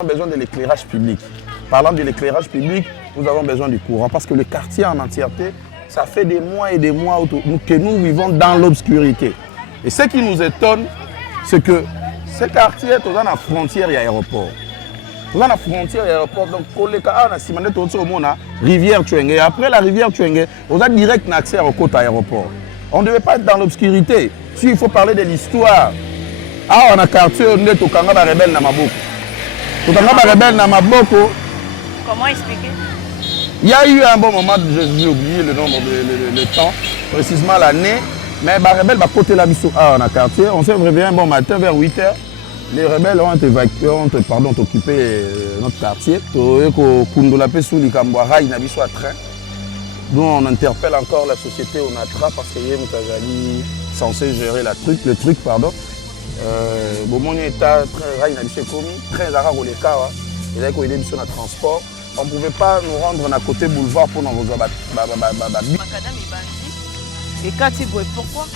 Nous avons besoin de l'éclairage public. Parlant de l'éclairage public, nous avons besoin du courant parce que le quartier en entièreté, ça fait des mois et des mois que nous vivons dans l'obscurité. Et ce qui nous étonne, c'est que ce quartier est dans la frontière et l'aéroport. Dans la frontière et l'aéroport, donc on a rivière Tchouengue. Et après la rivière Tchouengue, on a direct accès au côté aéroport. On ne devait pas être dans l'obscurité. Si il faut parler de l'histoire, on a quartier, on est au Kanga Rebelle Namaboko. Comment expliquer? Il y a eu un bon moment, j'ai oublié le nombre le temps, précisément l'année, mais les rebelles va côté la mission dans le quartier. On s'est réveillé un bon matin vers 8 h. Les rebelles ont évacué, ont occupé notre quartier. Nous on interpelle encore la société Onatra parce qu'il est censé gérer le truc. Transport. On ne pouvait pas nous rendre à côté boulevard pour nous rejoindre. Et Katiboué, pourquoi?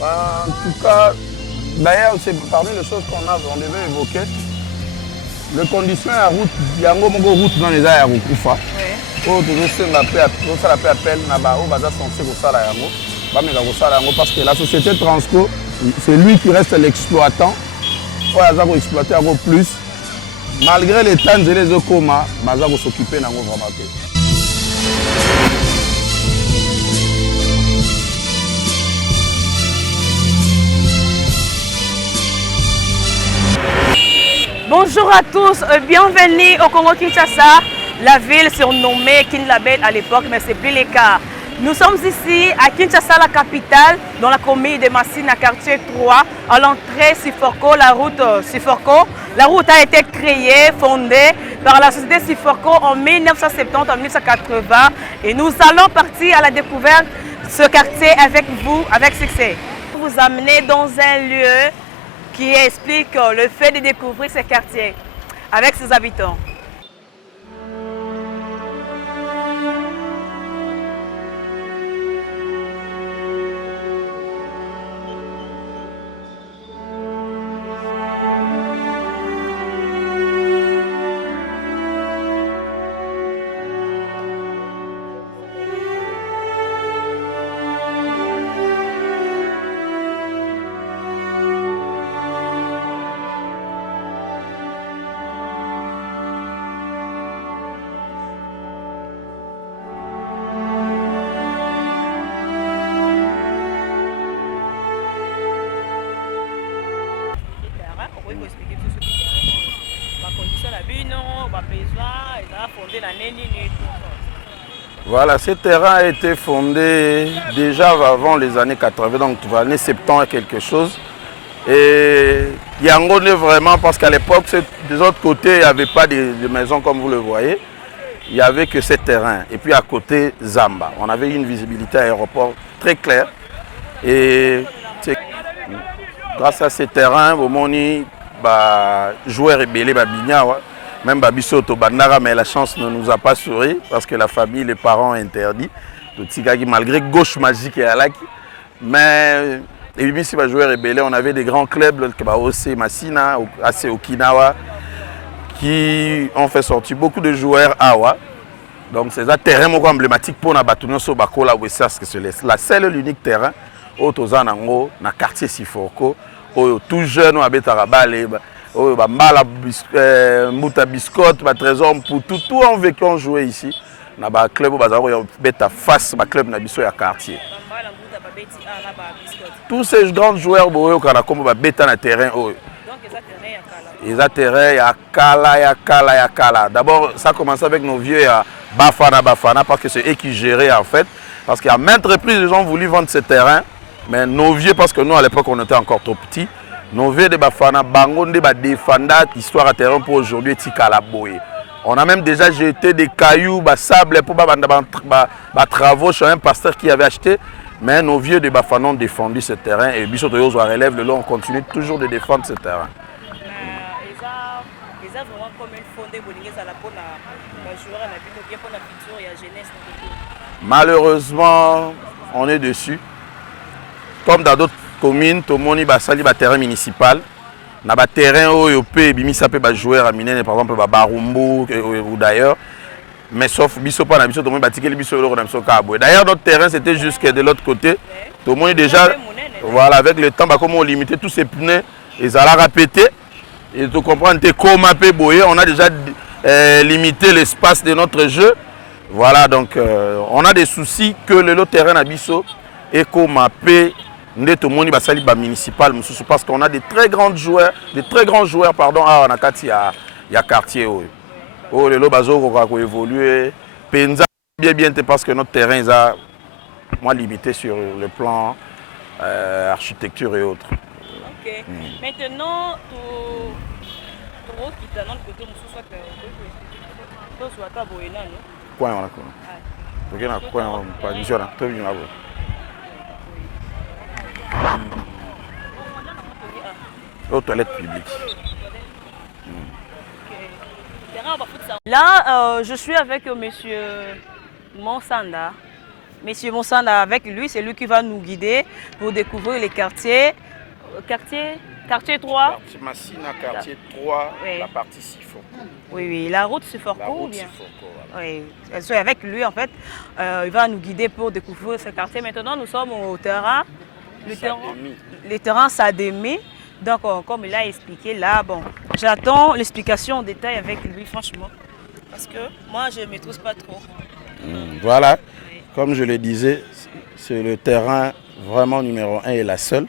En tout cas, d'ailleurs, c'est parmi les choses on devait évoquer. Le condition à route, il y a une route dans les aéroports. Parce que la société Transco, c'est lui qui reste l'exploitant. Il va exploiter encore plus. Malgré les temps et les comas, il va s'occuper de vraiment. Bonjour à tous, bienvenue au Congo-Kinshasa, la ville surnommée Kinlabel à l'époque, mais ce n'est plus le cas. Nous sommes ici à Kinshasa, la capitale, dans la commune de Massina, quartier 3, à l'entrée Siforco, la route Siforco. La route a été créée, fondée par la société Siforco en 1970, en 1980. Et nous allons partir à la découverte de ce quartier avec vous, avec succès. Vous amener dans un lieu qui explique le fait de découvrir ce quartier avec ses habitants. Voilà, ce terrain a été fondé déjà avant les années 80, donc les années 70 quelque chose. Et il y a vraiment, parce qu'à l'époque, des autres côtés, il n'y avait pas de maisons comme vous le voyez. Il n'y avait que ce terrain. Et puis à côté, Zamba. On avait une visibilité à l'aéroport très claire. Et grâce à ce terrain, au moni, joueurs et belé, même Babiso Tobandara, mais la chance ne nous a pas souri parce que la famille, les parents ont interdit. Malgré gauche magique et Alaki. Mais et puis si joueurs et belé, on avait des grands clubs comme OC Massina, AC Okinawa, qui ont fait sortir beaucoup de joueurs Awa. Donc c'est un terrain emblématique pour Nabatunion Sobakola Wessas, que c'est la seule et l'unique terrain au Tozanango, dans le quartier Siforco, où tout jeune, on habite à Rabalé. Mala Mouta Biscotte, Trésor pour tout en vécu en joué ici. Na ba club beta face ba club na biso ya quartier. Tous ces grands joueurs boyo kana comme ba beta na terrain oyo. Ils ont terrain ya kala. D'abord ça a commencé avec nos vieux ya Bafana parce que c'est eux qui géraient en fait parce qu'à maintes reprises ils ont voulu vendre ce terrain mais nos vieux parce que nous à l'époque on était encore trop petits. Nos vieux de Bafana, Bango de Badefanda, histoire à terrain pour aujourd'hui, Tikalaboye. On a même déjà jeté des cailloux, sable pour travaux chez un pasteur qui avait acheté. Mais nos vieux de Bafana ont défendu ce terrain et Bissot Toyozo relève le long, on continue toujours de défendre ce terrain. Malheureusement, on est dessus. Comme dans d'autres communes, tout le monde a sali le terrain municipal. na ba terrain oyo pe bimisa pe ba joueur aminene par exemple ba Barumbu ou d'ailleurs mais sauf biso pas na biso tout le monde batikeli biso loko na biso kabwe. D'ailleurs notre terrain c'était jusque de l'autre côté. Tout le monde déjà voilà avec le temps bah comment on limiter tous ces pneus et ça l'a répété et tu comprends t'es comme un peu boyé on a déjà limité l'espace de notre jeu. Voilà donc on a des soucis que le terrain na biso et comme un peu tout le monde va salir ba municipal parce qu'on a des très grands joueurs pardon à Nakati il y a quartier oh le bazo ko évoluer penza bien parce que notre terrain est moins limité sur le plan architecture et autres. OK. Maintenant pour quitter notre côté soit ta boyena non quoi on a quoi OK na quoi pas mission là tout bien là aux toilettes publiques. Là, je suis avec monsieur Monsanda. Monsieur Monsanda, avec lui, c'est lui qui va nous guider pour découvrir les quartiers. Quartier 3. Quartier Massina, quartier 3, oui. La partie Sifoko. Oui, la route Sifoko ou bien oui, avec lui, en fait, il va nous guider pour découvrir ce quartier. Maintenant, nous sommes au terrain. Le terrain Sademi. Donc, comme il a expliqué là, bon, j'attends l'explication en détail avec lui, franchement. Parce que moi, je ne maîtrise pas trop. Voilà, oui. Comme je le disais, c'est le terrain vraiment numéro 1 et la seule.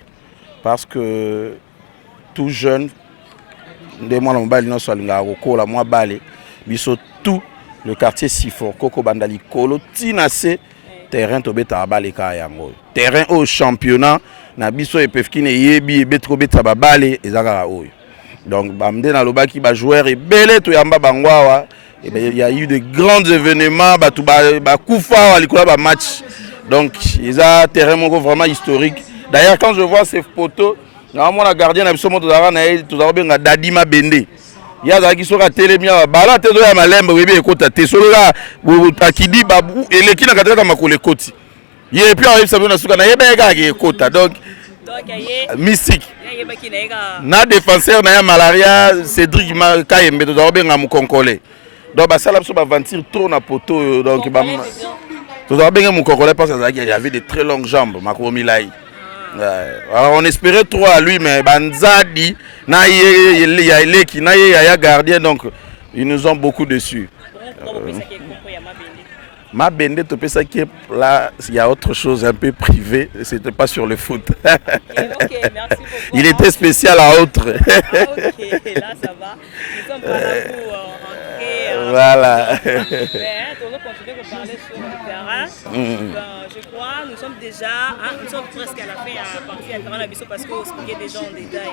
Parce que tout jeune, de moi, tout le quartier Sifor, Koko Bandali, Kolo, Tinase, terrain Tobeta Baleka Yango. Terrain au championnat. Na biso e pefkine yebi betro beta babale ezaka oyo. Donc bamde na lobaki ba joueur et belé to yamba bangwawa et ben il y a eu de grands événements ba kufa wa likola ba match. Donc ils a terrain moko vraiment historique. D'ailleurs quand je vois ces photos, normalement la gardien na biso moto zara na to zara benga Dadima Bende. Ya za ki soka telemia bala te do ya malembe webi ekota te solola akidi babu eleki na kataka makole koti. Et puis on a souka na yebeka ki ekota donc mystique. Na défenseur na ya malaria Cédric Kayembe to zabenga mu congolais. Donc ba sala so ba ventir trop na poto donc ba to zabenga mu congolais parce qu'il y avait de très longues jambes Makomi Lai. Alors on espérait trop à lui mais Banzadi na yeleki na ya gardien donc ils nous ont beaucoup déçus. Ma Bende là, il y a autre chose un peu privé, c'était pas sur le foot. Okay, merci il était spécial à autre. Ok, là ça va. Nous sommes pas là pour rentrer. Voilà. Mais on va continuer de parler sur le terrain. Je crois nous sommes déjà, nous sommes presque à la fin à partir à Karanabiso parce qu'on expliquait déjà en détail.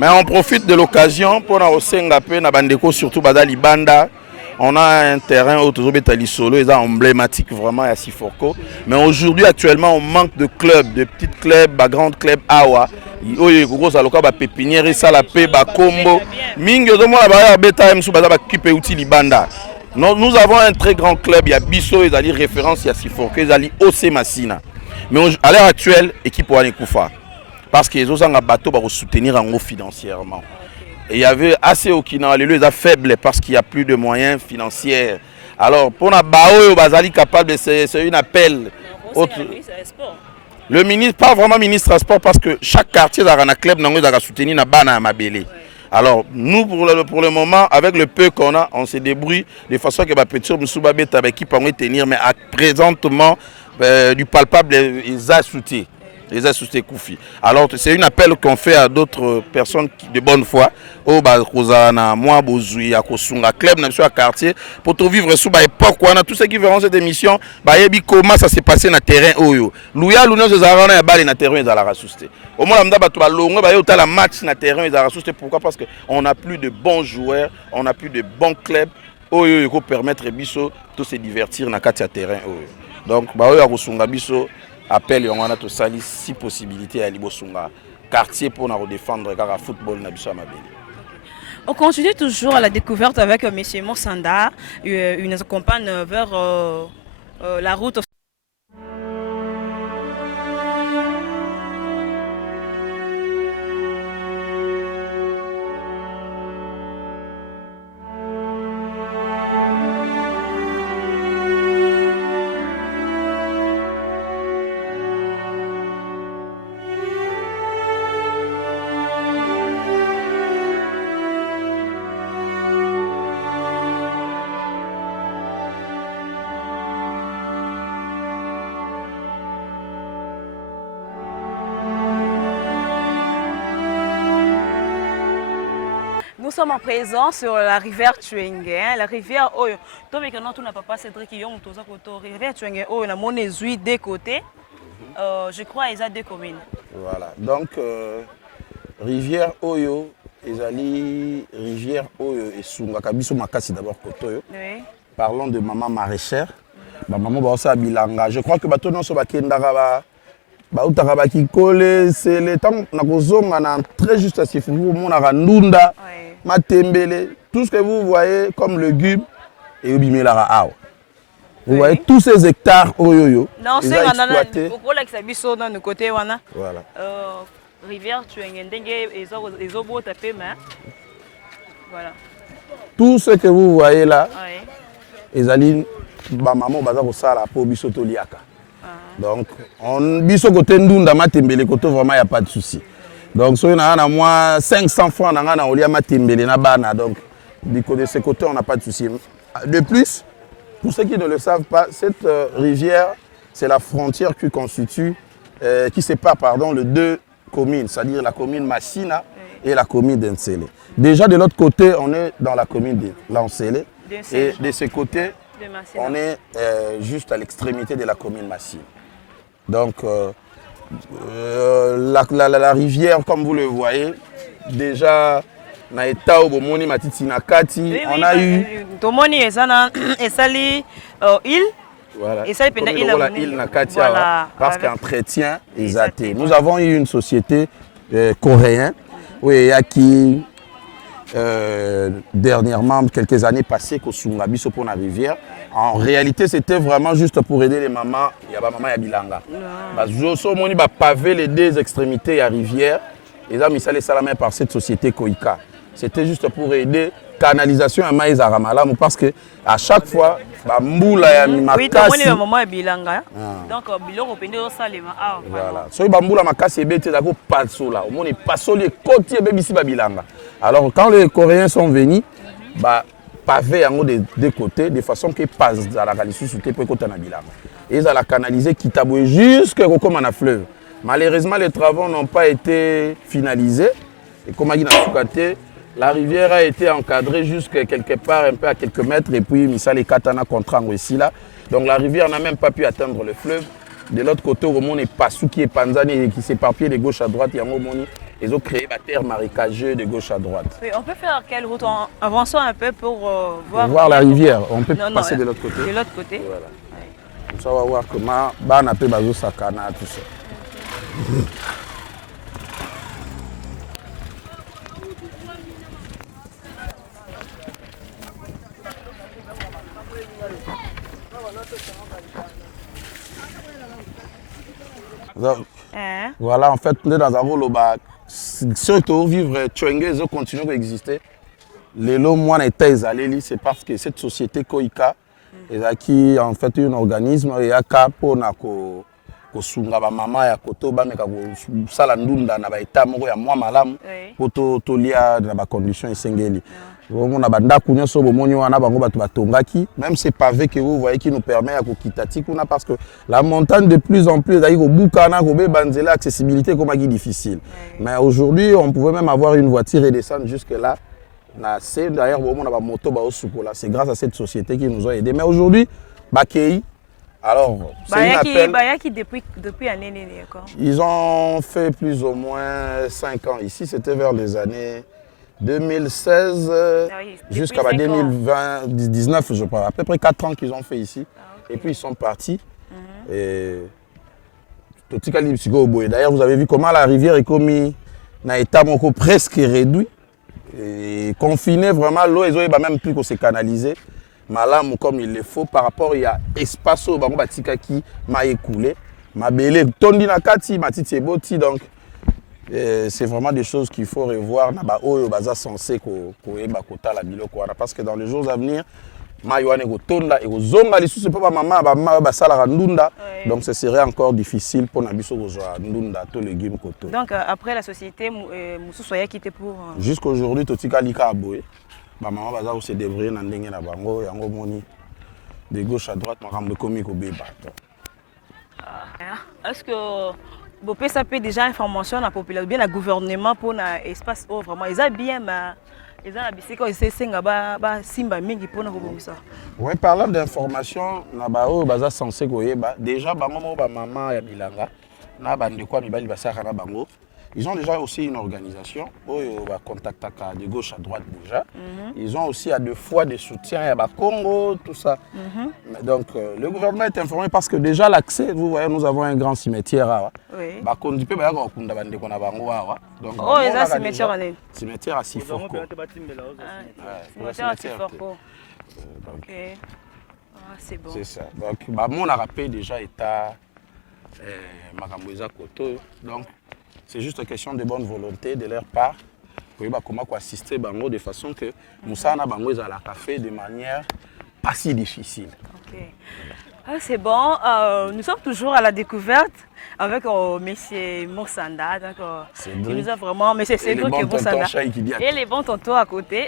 Mais on profite de l'occasion pour nous Sengapé, na bandeko surtout Badali Banda. On a un terrain au Tozobetali Solo, ils sont emblématiques vraiment à Siforko. Mais aujourd'hui, actuellement, on manque de clubs, de petits clubs, de grands clubs Awa. Il y a gros aloka ba pépinière, salapé, ba combo. Mingo de moi la beta msu baza ba kipe outil libanda. Nous avons un très grand club, il y a Bisso, ils allaient référence, il y a Siforko, ils allaient OC Massina. Mais à l'heure actuelle, équipe Wane Koufa. Parce qu'ils ont un bateau pour soutenir en haut financièrement. Et il y avait assez au Kina, les lieux faibles parce qu'il n'y a plus de moyens financiers. Alors, pour la Bao, Bazali capable, c'est un appel. Le ministre, pas vraiment ministre des Sports, parce que chaque quartier a un club qui soutenu na bana à Mabélé. Alors, nous, pour le moment, avec le peu qu'on a, on se débrouille de façon que Petit Moussouba qui peut tenir, mais présentement, du palpable, ils ont soutenu. Les associés Koufi. Alors c'est un appel qu'on fait à d'autres personnes de bonne foi au Bazana, moi Bozoui, à Kosunga, club dans le quartier pour tout vivre sous ba époque on a tous ceux qui verront cette émission ba yebi comment ça s'est passé dans terrain oyo. Louya l'union de Zarana ya balle dans terrain za la rasusté. Au moins l'amda ba to ba longo ba yota la match dans terrain za rasusté pourquoi parce que on n'a plus de bons joueurs, on n'a plus de bons clubs oyo qui permettre biso de se divertir dans quartier terrain oyo. Donc ba oyo Kosunga biso appel et on a tout sali si possibilités à Libosunga quartier pour nous défendre le football na biso mabeli. On continue toujours à la découverte avec M. Monsanda, il nous accompagne vers la route. sommes en présent sur la rivière Tchwenge, hein, la rivière Oyo. Donc, maintenant, tout n'a pas Cédric qui ont tous à côté. Rivière Tchwenge Oyo, on a mon ezui des côtés. Je crois qu'ils ont deux communes. Voilà. Donc, rivière Oyo, rivière Oyo et Sungaka biso makasi d'abord kotoyo. Oui. Parlons de maman maraîchère. Maman Baosa Bilanga. Je crois que bateau non so bakendaka bautaka bakikole, c'est le temps na kozonga na très juste à ce vous monaka ndunda, matembele, tout ce que vous voyez comme légumes et obimelaka awa. Vous voyez tous ces hectares oyoyo. Non, c'est exploité. Voilà. Rivière voilà. Tout ce que vous voyez là, ezali ba maman baza ko sala po biso to liaka. Donc on biso côté ndunda matembele côté vraiment y a pas de souci. Donc so na na moi 500 francs na na olia matembele na bana donc du côté de ce côté on n'a pas de souci. De plus, pour ceux qui ne le savent pas, cette rivière, c'est la frontière qui constitue qui sépare pardon les deux communes, c'est-à-dire la commune Massina et la commune d'Ensele. Déjà de l'autre côté, on est dans la commune de Lansele et de ce côté, on est juste à l'extrémité de la commune Massina. Donc la rivière, comme vous le voyez, déjà na état au Bomoni Matiti Nakati, on a eu Tomoni esali île. Voilà. Et ça dépend de l'île Nakati parce qu'entretien ils athées. Nous avons eu une société coréenne qui dernièrement, quelques années passées, qu'au Sungabiso pour la rivière. En réalité, c'était vraiment juste pour aider les mamans. Il y a maman Yabilanga. Parce que nous avons pavé les deux extrémités à la rivière. Et ça, mis salamé par cette société Koika. C'était juste pour aider canalisation à Maïs Aramalamu parce que à chaque fois, bamboula ya makasi. Oui, maman Yabilanga. Donc biloko pende au salema. Voilà. So bamboula makasi ebete dako pasola. Au monde pasoli koti ebebisi babilanga. Alors quand les Coréens sont venus, pavé en haut des deux côtés de façon qu'ils passent à la calisusu te pour côté na bilanga. Et ils allaient canaliser Kitaboué jusqu'à comme na fleuve. Malheureusement, les travaux n'ont pas été finalisés. Et comme il a la rivière a été encadrée jusqu'à quelque part, un peu à quelques mètres. Et puis, Missale Katana contraint ici là. Donc la rivière n'a même pas pu atteindre le fleuve. De l'autre côté, au monde est Passouki et Panzani qui s'éparpillent de gauche à droite. Il y a un moment, ils ont créé la terre marécageuse de gauche à droite. Oui, on peut faire quelle route en avançant un peu pour voir la rivière. On peut passer de l'autre côté. De l'autre côté. Voilà. Ouais. Ça va voir comment Bana peut bazo sakana tout ça. Donc, voilà, en fait, on est dans un rôle où ceux qui vivent Tchwenge, ils continuent à exister. Les lots, moi, c'est parce que cette société Koika, qui en fait un organisme, et a pour kosunga ba mama ya kotoba meka ko sala ndunda na ba eta moko ya mwa malamu poto tolia na ba conditions esengeli. On a banda kunyo so bomoni wana bango batu batongaki, même ces pavés que vous voyez qui nous permet à kokitati kuna parce que la montagne de plus en plus d'ailleurs au bukana ko be banzela accessibilité comme qui difficile. Mais aujourd'hui, on pouvait même avoir une voiture et descendre jusque là. C'est d'ailleurs on a ba moto ba osukola, c'est grâce à cette société qui nous a aidé. Mais aujourd'hui, Bakei alors, c'est une appel. Depuis année, ils ont fait plus ou moins 5 ans ici. C'était vers les années 2016 jusqu'à 2019, je crois. À peu près 4 ans qu'ils ont fait ici. Et puis ils sont partis. Et d'ailleurs, vous avez vu comment la rivière est commise dans un état presque réduit. Et confiné, vraiment, l'eau, ils n'ont même plus qu'on s'est canalisé. Malamu comme il le faut par rapport il y a espace au bango batika qui m'a écoulé ma belé tondi na kati matiti eboti donc c'est vraiment des choses qu'il faut revoir na ba oyo baza censé ko eba kota la biloko wana parce que dans les jours à venir mayoane ko tonda et ko zonga lisusu pa maman ba sala ndunda donc ce serait encore difficile pour na biso ko zo ndunda to légumes koto. Donc après la société mususu soya quitté pour jusqu'aujourd'hui totika lika aboye. Ba maman baza ko se débrouiller na ndenge na bango yango moni de gauche à droite makambo komi ko beba. Est-ce que vous pouvez savoir déjà information à la population bien le gouvernement pour un espace où vraiment ils a bien Et ça, c'est simba mingi pour nous ça. Oui, parlant d'information, baza censé déjà bango ba maman ya bilanga na bande quoi mibali basaka na bango. Ils ont déjà aussi une organisation où ils va contacter de gauche à droite déjà. Ils ont aussi à deux fois des soutiens à Congo, tout ça. Donc le gouvernement est informé parce que déjà l'accès, vous voyez, nous avons un grand cimetière. Oui. Donc, oh, il y a un cimetière à cimetière à Siforko. Cimetière à Siforko. Ok. Ah, c'est bon. C'est ça. Donc, mon rappelé déjà état Makamboisa Koto. Donc, c'est juste une question de bonne volonté de leur part. Comment assister Bango de façon que Moussa Bango est à la café de manière pas si difficile. Ok. Ah, c'est bon. Nous sommes toujours à la découverte avec M. Moussanda. Il nous a vraiment. M. Cédric et Moussanda. Et les bons tontons à côté.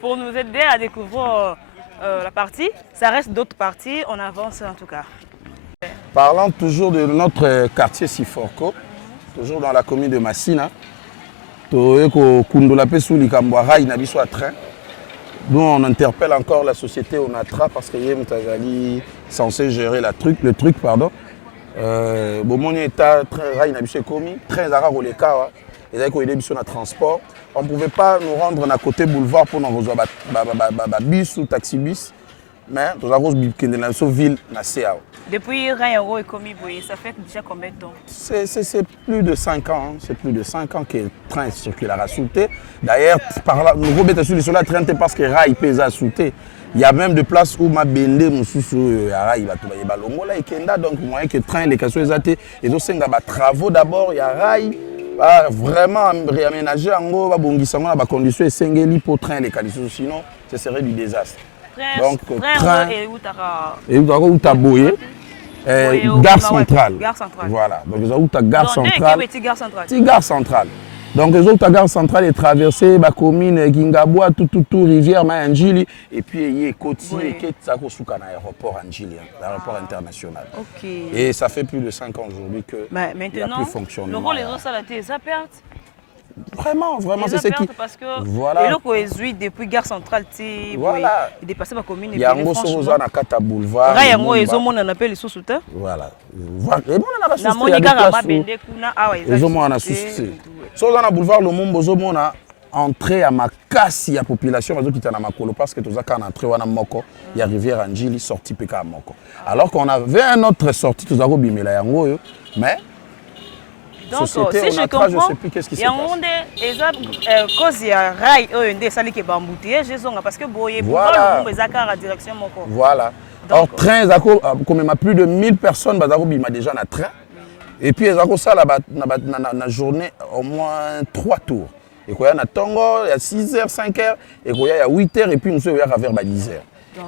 Pour nous aider à découvrir la partie. Ça reste d'autres parties. On avance en tout cas. Parlant toujours de notre quartier Siforko, toujours dans la commune de Massina, nous on interpelle encore la société Onatra parce que est censé gérer le truc. Pardon. On ne pouvait pas nous rendre à côté boulevard pour nous rejoindre bus ou taxi bus. Mais nous avons une ville. Depuis Rayero et Komi, ça fait déjà combien de temps? C'est plus de 5 ans. Hein. C'est plus de 5 ans que le train circule à Rassouté. D'ailleurs, nous remettons sur le train parce que Rai pèse à Souté. Il y a même des places où ma bende mususu à Rai va tomber balongo là et Kenda. Donc, vous voyez que le train, les cassos étaient. Et donc, c'est des travaux d'abord. Il y a Rai. Vraiment réaménager en gros, va conditions et pour train les cassos. Sinon, ce serait du désastre. Donc, train et où tu as Boyé, gare centrale. Voilà. Donc, où tu as gare centrale. Gare centrale. Donc, les autres gare centrale est traversée, la commune, Gingabwa, tout, rivière, Anjili. Et puis, il y a Côtier, qui est à l'aéroport Anjili, l'aéroport international. Okay. Et ça fait plus de 5 ans aujourd'hui que il n'y a plus fonctionnement. Le rôle des autres, ça perd. Vraiment, c'est ce qui. Parce que voilà. Et le coésuit depuis gare centrale, voilà. Il dépassé ma commune. Il y a un gros souzan à Kata Boulevard. Il y a un gros on appelle les sous-souteurs. Voilà. Et bon, on a la Monica Ramabende Kuna. Ah ouais. Les hommes on a sous-souteurs. Souzan à Boulevard, le monde on a entré à ma casse, il y a population qui est à Makolo parce que tout ça quand on entré à Moko, il y a rivière Anjili sorti PK à Moko. Alors qu'on avait un autre sortie tout ça bimela yango mais donc, société, si je comprends, je sais plus qu'est-ce qui se passe. Il y a cause il y a rail et ça qui est embouteillage parce que boye voilà. La direction Moko. Voilà. Or train comme même plus de 1000 personnes bima déjà na train. Et puis ils ça la journée au moins 3 tours. Et quoi il y a Tongo, il y a 6h, 5h et quoi il y a 8h et puis nous sommes vers 10h.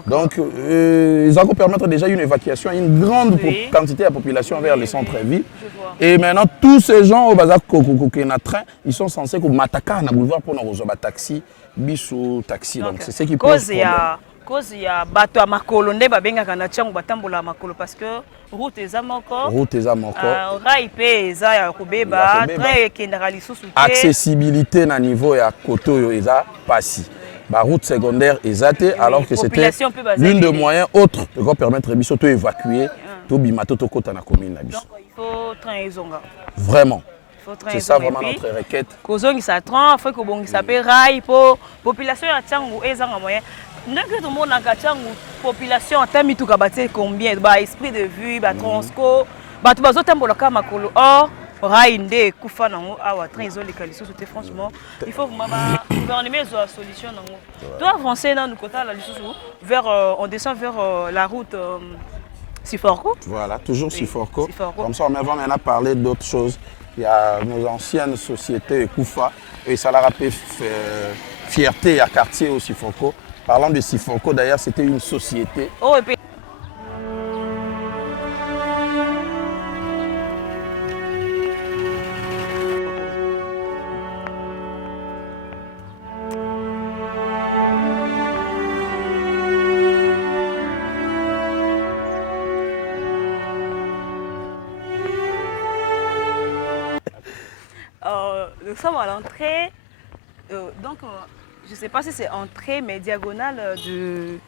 Donc, ils ont permettre déjà une évacuation, une grande quantité de population vers les centres-villes. Et maintenant, tous ces gens au bazar train, ils sont censés que mataka na boulevard pour nous rejoindre taxi, bis ou taxi. Donc, c'est ce qui pose problème. Cause il y a bateau à Makolo, ne babenga kana tiango batambola Makolo parce que route est à Moko. Rail pe eza ya kobeba, train kendali susu. Accessibilité na niveau ya koto eza passi. La route secondaire est zatée alors que c'était l'une des moyens autres de permettre de évacuer tout bimato to kota na commune. Donc il faut train ezonga. Vraiment. C'est ça vraiment notre requête. Kozongi sa train, faut que bongi sa pe rail pour population ya Tchangu ezanga moyen. Ndenge tout monde na Tchangu population atami tout kabate combien ba esprit de vue, ba transco, ba tout bazotambola ka Makolo. Or Raïndé, Koufanango, Awa, train isolé, c'était franchement, il faut vraiment gouverner la solution. Tu dois avancer dans le côté vers, on descend vers la route Siforko. Voilà, toujours Siforko. Comme ça, on va maintenant parler d'autres choses. Il y a nos anciennes sociétés Koufa, et ça leur a fait fierté à quartier au Siforko. Parlant de Siforko, d'ailleurs, c'était une société. Oh, et puis... Nous sommes à l'entrée Je ne sais pas si c'est entrée, mais diagonale de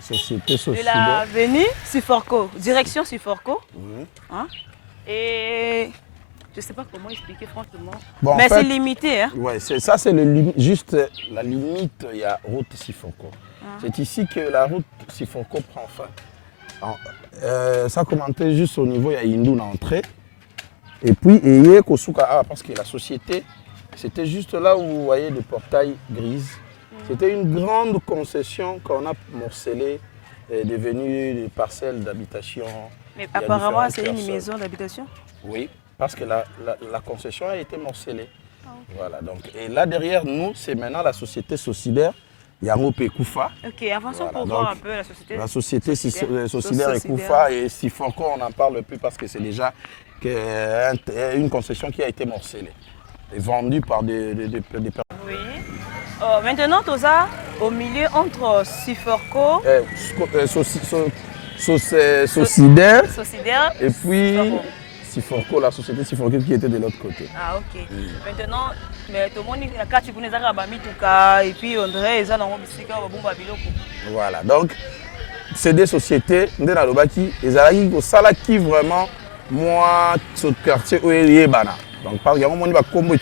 Société l'avenue Siforco, direction Siforco. Hein? Et je ne sais pas comment expliquer franchement. Bon, mais c'est limité. Hein? Oui, c'est juste la limite, il y a route Siforco. C'est ici que la route Siforco prend fin. Ça commentait juste au niveau, il y a Indouna entrée. Et puis, il y a Kosuka, parce que la société, c'était juste là où vous voyez des portails grises. C'était une grande concession qu'on a morcelée, devenue des parcelles d'habitation. Mais apparemment, c'est une maison d'habitation? Oui, parce que la concession a été morcelée. Voilà, donc, et là derrière nous, c'est maintenant la société Socidaire. Yango Pekoufa. Ok, avançons pour voir un peu la société. La société Socidaire et Koufa et Siforco, on n'en parle plus parce que c'est déjà une concession qui a été morcelée et vendue par des personnes. Oui. Maintenant, tu as au milieu entre Siforco, Socidaire et puis Siforco. la société Siforco qui était de l'autre côté. Ah ok. Maintenant, mais tout le monde a carte pour les Arabes et puis on dirait ils ont Voilà, donc c'est des sociétés, qui vraiment moi ce quartier où il y a bana. Donc par exemple, on va comme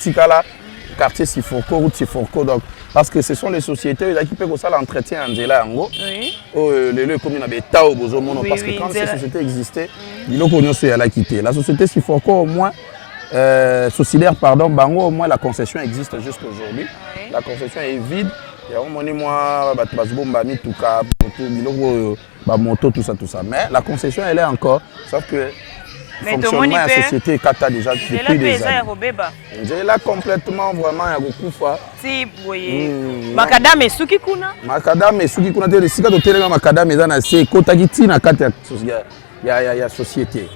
quartier Siforco, route Siforco, donc parce que ce sont les sociétés qui peuvent faire l'entretien en Zéla Ango. Oui. Les communes avaient Tao Bozomono parce que quand ces sociétés existaient, ils ont connu ceux à quitter. La société Siforco au moins, Socidaire pardon, Bango au moins la concession existe jusqu'à aujourd'hui. Oui. La concession est vide. Il y a au moins moto, tout ça. Mais la concession elle est encore, sauf que le fonctionnement de la société Kata déjà depuis des années. J'ai là complètement vraiment il y a beaucoup fois. Si oui. Macadam et Suki kuna. Macadam et Suki kuna te sika to telenga macadam eza na se kotaki na kata ya société.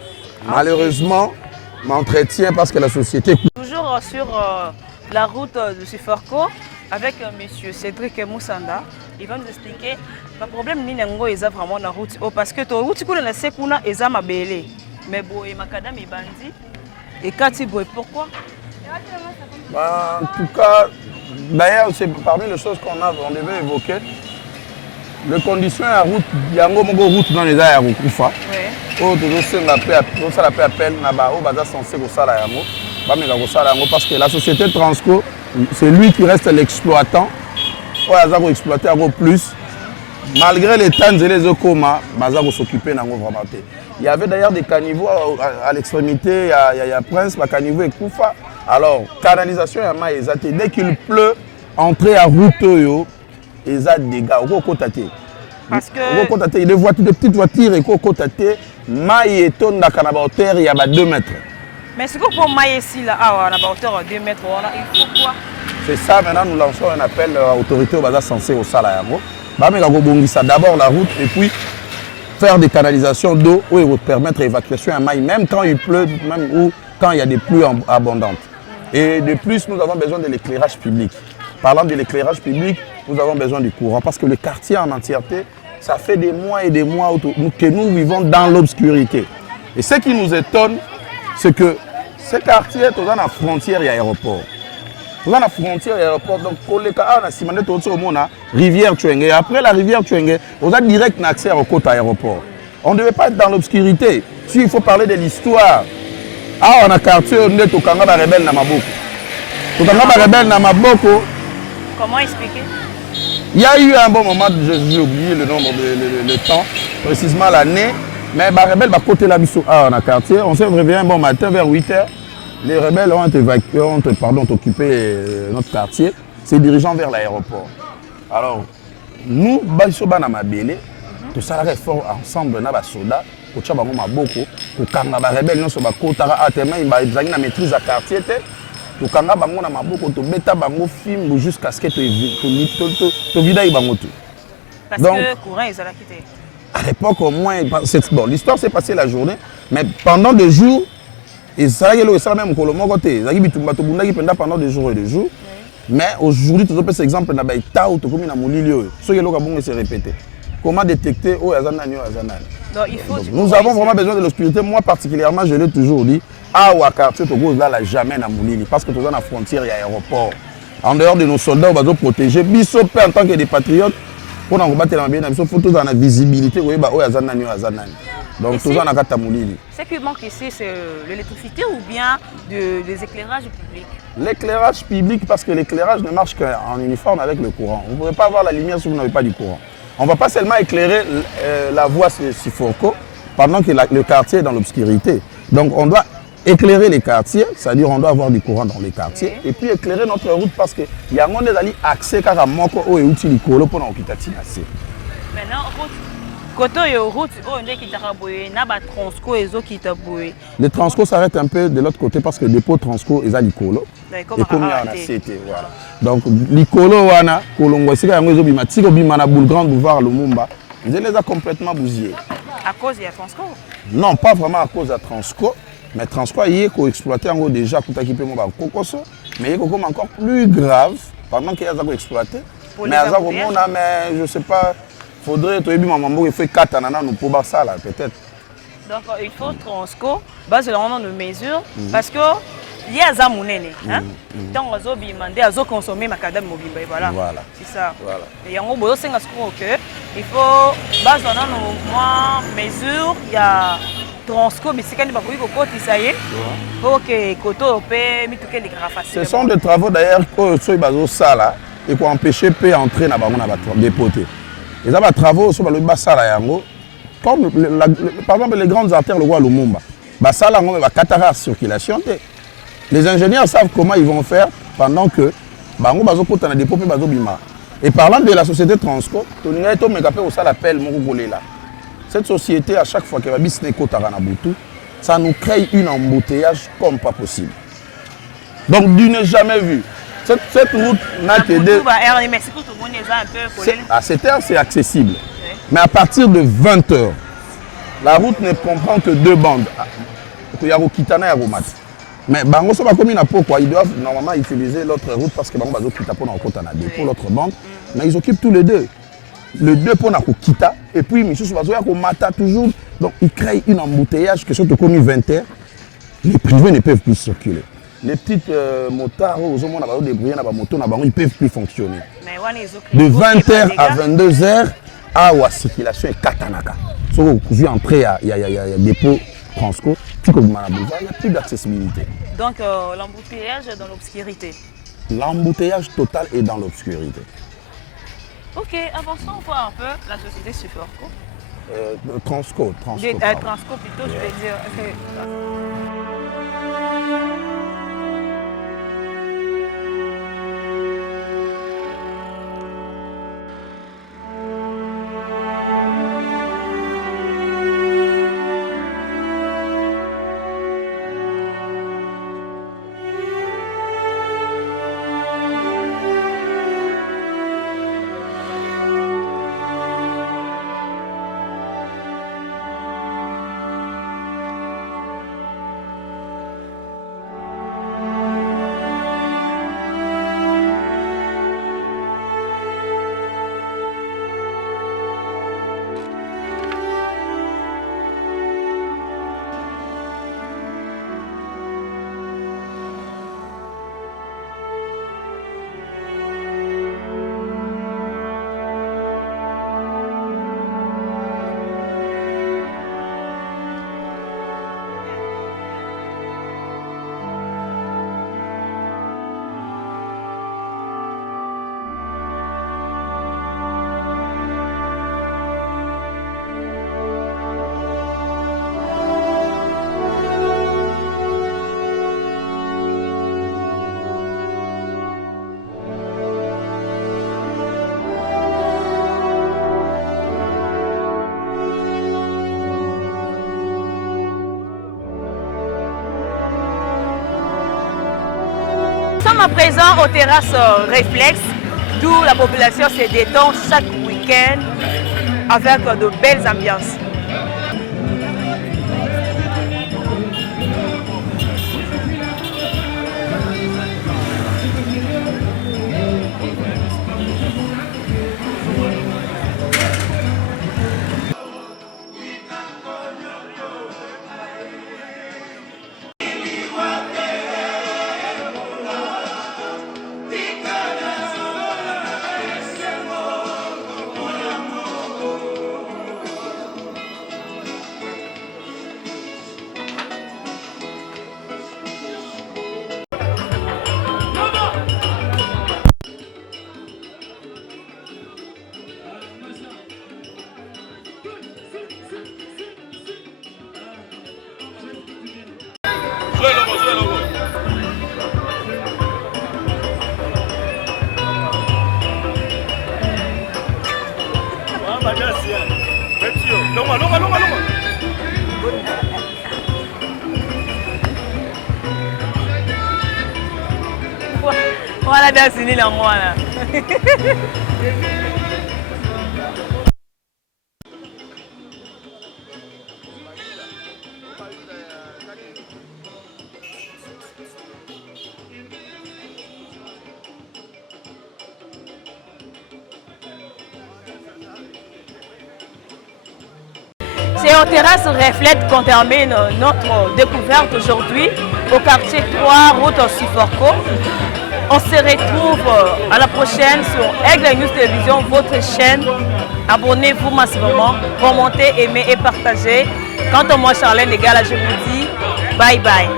Malheureusement, m'entretient parce que la société toujours sur la route de Siforco avec monsieur Cédric Moussanda, il va nous expliquer le problème ni nango eza vraiment la route parce que to route kuna na se kuna eza mabele. Mais bon, et Macadam et Bandi. Et Kati Boy, pourquoi? En tout cas, d'ailleurs, c'est parmi les choses qu'on devait évoquer. Les conditions à route, il y a une route dans les airs au Koufa. Ça l'appelle appel, parce que la société Transco, c'est lui qui reste l'exploitant. Il va exploiter un peu plus. Malgré les temps et les okomas, il va s'occuper d'un vraiment. Il y avait d'ailleurs des caniveaux à l'extrémité, il y a Prince, le caniveau et Koufa. Alors, canalisation, dès qu'il pleut, entrer à route, il y a des dégâts. Parce que... Il y a des petites voitures et maille et tonne à hauteur, il y a 2 mètres. Mais ce qu'on peut mailler ici, là, à hauteur 2 mètres, il faut quoi? C'est ça, maintenant nous lançons un appel à l'autorité au bazar censé au Salayango. D'abord la route et puis faire des canalisations d'eau où permettre l'évacuation à maille, même quand il pleut, même ou quand il y a des pluies abondantes. Et de plus, nous avons besoin de l'éclairage public. Parlant de l'éclairage public, nous avons besoin du courant parce que le quartier en entièreté, ça fait des mois et des mois que nous vivons dans l'obscurité. Et ce qui nous étonne, c'est que ce quartier est dans la frontière et l'aéroport. Dans la frontière et l'aéroport, donc on a rivière Tchouengue. Après la rivière Tchouengue, on a direct accès au côté aéroport. On ne devait pas être dans l'obscurité. Si il faut parler de l'histoire, on a quartier, on est au Kanga Rebelle Namaboko. Au Kanga Rebelle Namaboko. Comment expliquer? Il y a eu un bon moment, j'ai oublié le nombre de temps, précisément l'année, mais les rebelles va côté la mission on a quartier. On s'est réveillé un bon matin vers 8h. Les rebelles ont occupé notre quartier, se dirigeant vers l'aéroport. Alors, nous, Baïsoba Namabele, tout ça fort ensemble, na soda, pour tcha bango maboko, pour kanga ba rebelle non so ba kotara atema ils na maîtrise à quartier te, pour kanga bango na maboko to beta bango film jusqu'à ce que to vida bango tout. Parce donc, que courant ils allaient quitter. À l'époque au moins bon, l'histoire s'est passée la journée, mais pendant des jours et ça y est même kolomo côté, ça bitumba to bunda qui pendant des jours et des jours. Mais aujourd'hui tu peux cet exemple na ba tao to comme na molili so yelo ka bongo se répéter. Comment détecter où Azanani ou Azanani? Nous avons vraiment besoin de l'obscurité. Moi particulièrement, je l'ai toujours dit, à quartier Togo là jamais na Moulili parce que tu es dans la frontière, il y a l'aéroport. en dehors de nos soldats, on va protéger. Biso en tant que des patriotes, pour nous combattre la bien, il faut tout dans la visibilité. Donc tout ça, on a Tamoulili. Ce qui manque ici, c'est l'électricité ou bien des éclairages publics? L'éclairage public, parce que l'éclairage ne marche qu'en uniforme avec le courant. Vous ne pouvez pas avoir la lumière si vous n'avez pas du courant. On ne va pas seulement éclairer la voie Siforco pendant que le quartier est dans l'obscurité. Donc on doit éclairer les quartiers, c'est-à-dire on doit avoir du courant dans les quartiers, et puis éclairer notre route parce qu'il y a un accès car à Moko et utile pour nous. Maintenant, côté route, le transco s'arrête un peu de l'autre côté parce que le dépôt transco est à l'icolo. Et comme voilà. Donc l'icolo wana kolongo sika yango ezobima tiko bima na boule grande boulevard Lumumba. Ils les a complètement bousillés. À cause de Transco? Non, pas vraiment à cause de Transco, mais Transco il est exploité en déjà pour t'équiper mon cocoso, mais il est encore plus grave pendant qu'il y a exploité. Mais mais je sais pas. Faudrait que maman il fait 4 ananas nous pour ça là peut-être. Donc il faut Transco base de de mesure parce que il y a ça monene hein tant ozo bimandé ozo consommer macadam mobimba voilà. C'est ça. Voilà. Et en gros c'est que il faut base de mesure il y a Transco bisika ni bakoki kokoti ça y est pour que koto pe mituke les facile. Ce sont des travaux d'ailleurs que ceux bazo ça là et pour empêcher peut entrer na bango na dépoter. Les travaux sur le Bassala Yango, comme par exemple les grandes artères, le roi Lumumba, Bassala Yango va cataracte circulation. Les ingénieurs savent comment ils vont faire pendant que Bango Bazo Kota dépôt Bazo Bima. Et parlant de la société Transco, cette société, à chaque fois qu'elle va bisneko Taranabutu, ça nous crée un embouteillage comme pas possible. Donc, du n'est jamais vu. Cette route n'a que deux. À cette heure, c'est accessible. Oui. Mais à partir de 20 h, la route ne comprend que 2 bandes. Il y a Kitana et Romat. Mais Bango Soba comme ils doivent normalement utiliser l'autre route parce que Bango Bazo Kita pour l'autre bande. Mais ils occupent tous les deux. Le 2 pour Kita et puis Michou Bazo Mata toujours. Donc ils créent un embouteillage que surtout comme 20 h, les privés ne peuvent plus circuler. Les petites motards, ils ne peuvent plus fonctionner. De 20 h à 22 h, la circulation est katanaka. Si vous entrez, il y a des dépôts Transco, il n'y a plus d'accessibilité. Donc l'embouteillage est dans l'obscurité. L'embouteillage total est dans l'obscurité. Ok, avançons voir un peu la société Siforco. Transco. Transco plutôt, je vais dire. À présent aux terrasses réflexes, d'où la population se détend chaque week-end avec de belles ambiances. Voilà, bien fini là, moi là. Ces terrasses reflètent qu'on termine notre découverte aujourd'hui au quartier 3, route Siforco. On se retrouve à la prochaine sur Aigle News Télévision, votre chaîne. Abonnez-vous massivement, commentez, aimez et partagez. Quant à moi, Charlène Égala, je vous dis bye bye.